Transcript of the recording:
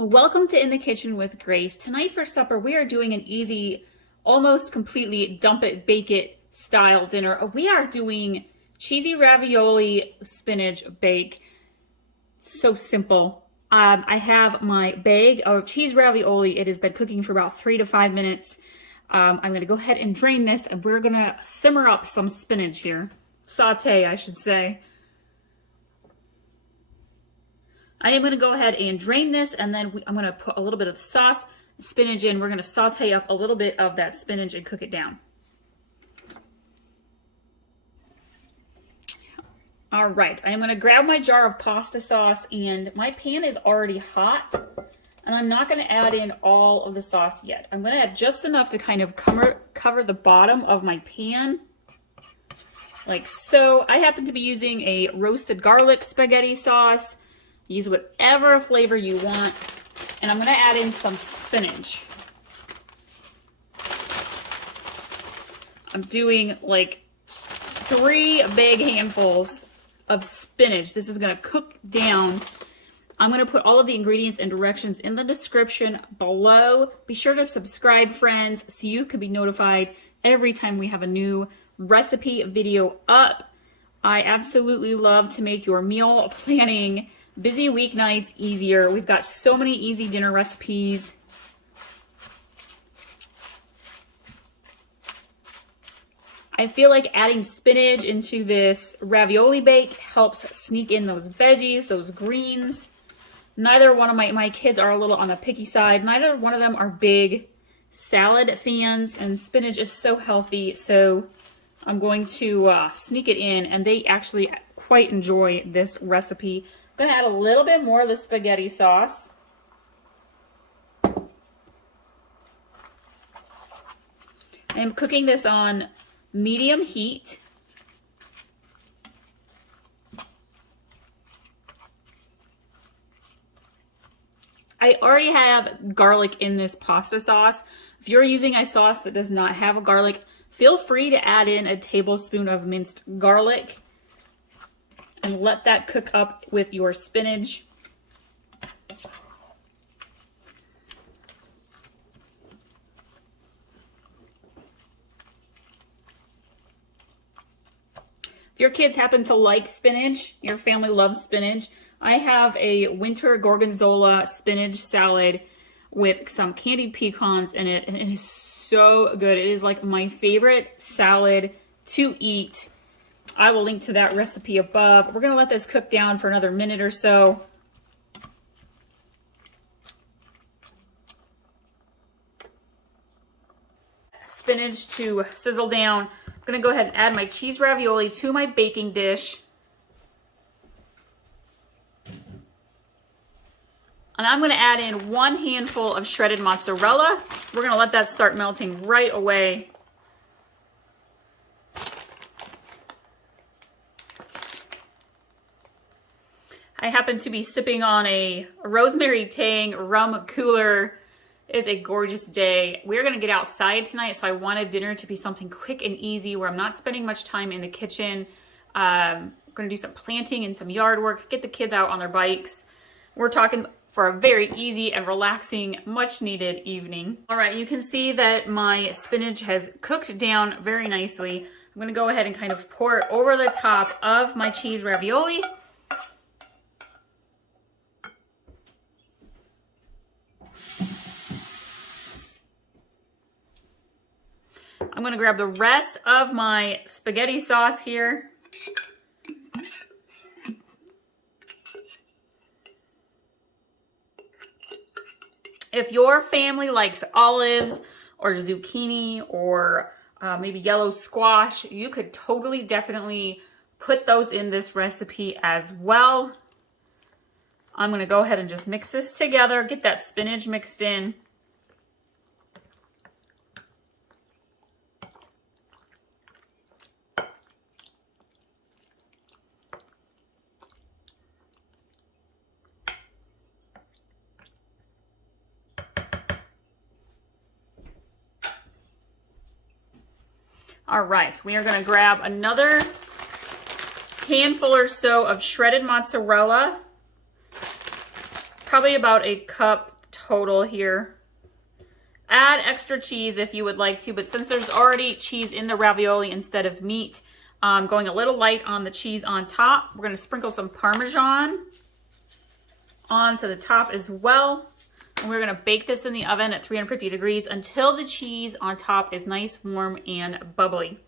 Welcome to In the Kitchen with Grace. Tonight for supper, we are doing an easy, almost completely dump it, bake it style dinner. We are doing cheesy ravioli spinach bake. So simple. I have my bag of cheese ravioli. It has been cooking for about 3 to 5 minutes. I'm going to go ahead and drain this, and we're going to simmer up some spinach here. Saute, I should say. I am going to go ahead and drain this, and then I'm going to put a little bit of the sauce, spinach in. We're going to saute up a little bit of that spinach and cook it down. All right, I am going to grab my jar of pasta sauce, and my pan is already hot, and I'm not going to add in all of the sauce yet. I'm going to add just enough to kind of cover the bottom of my pan, like so. I happen to be using a roasted garlic spaghetti sauce. Use whatever flavor you want. And I'm going to add in some spinach. I'm doing like 3 big handfuls of spinach. This is going to cook down. I'm going to put all of the ingredients and directions in the description below. Be sure to subscribe, friends, so you can be notified every time we have a new recipe video up. I absolutely love to make your meal planning busy weeknights easier. We've got so many easy dinner recipes. I feel like adding spinach into this ravioli bake helps sneak in those veggies, those greens. Neither one of my kids are a little on the picky side. Neither one of them are big salad fans, and spinach is so healthy. So I'm going to sneak it in, and they actually quite enjoy this recipe. I'm going to add a little bit more of the spaghetti sauce. I am cooking this on medium heat. I already have garlic in this pasta sauce. If you're using a sauce that does not have a garlic, feel free to add in a tablespoon of minced garlic and let that cook up with your spinach. If your kids happen to like spinach, your family loves spinach, I have a winter gorgonzola spinach salad with some candied pecans in it, and it is so good. It is like my favorite salad to eat. I will link to that recipe above. We're going to let this cook down for another minute or so. Spinach to sizzle down. I'm going to go ahead and add my cheese ravioli to my baking dish. And I'm going to add in 1 handful of shredded mozzarella. We're going to let that start melting right away. I happen to be sipping on a Rosemary Tang rum cooler. It's a gorgeous day. We're going to get outside tonight, so I wanted dinner to be something quick and easy where I'm not spending much time in the kitchen. I'm going to do some planting and some yard work, get the kids out on their bikes. We're talking for a very easy and relaxing, much needed evening. All right, you can see that my spinach has cooked down very nicely. I'm going to go ahead and kind of pour it over the top of my cheese ravioli. I'm going to grab the rest of my spaghetti sauce here. If your family likes olives or zucchini or maybe yellow squash, you could totally, definitely put those in this recipe as well. I'm going to go ahead and just mix this together, get that spinach mixed in. All right, we are going to grab another handful or so of shredded mozzarella. probably about a cup total here. Add extra cheese if you would like to, but since there's already cheese in the ravioli instead of meat, going a little light on the cheese on top. We're going to sprinkle some Parmesan onto the top as well. And we're going to bake this in the oven at 350 degrees until the cheese on top is nice, warm, and bubbly.